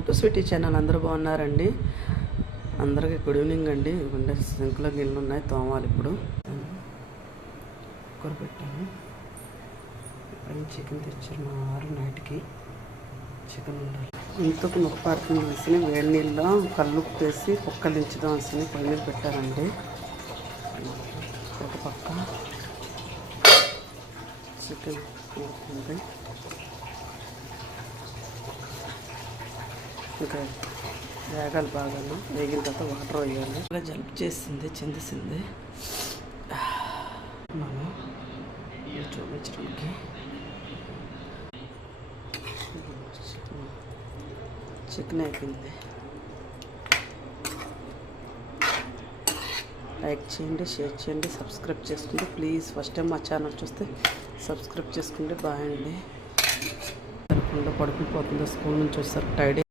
Welcome to Sweety channel. అందరూ బాగున్నారండి? అందరికీ గుడ్ ఈవినింగ్ అండి. ఇవ్వండి సింక్లో గిన్నెలు ఉన్నాయి, తోమాలి. ఇప్పుడు కుక్కర్ పెట్టాను. ఇప్పుడు చికెన్ తెచ్చారు మా వారు. నైట్కి చికెన్ ఉండాలి. ఇంతకు ముక్క పడుతుంది వేసి వేడి నీళ్ళలో కల్లుప్పు వేసి కుక్కలించుదాం వేసి పొయ్యి మీద పెట్టారండి. ఒక పక్క చికెన్ ఉడుతుంది. ఇంకా వేగాలి. బాగా వేగిన తర్వాత వాటర్ వేయాలి. ఇలా జలుపు చేసింది, చిందేసింది. మనం చూపించడానికి చికెన్ అయిపోయింది. లైక్ చేయండి, షేర్ చేయండి, సబ్స్క్రైబ్ చేసుకోండి ప్లీజ్. ఫస్ట్ టైం మా ఛానల్ చూస్తే సబ్స్క్రైబ్ చేసుకోండి. బాయ్ అండి. పడుకుని పోతుందో స్కూల్ నుంచి వచ్చేసరికి టైడ్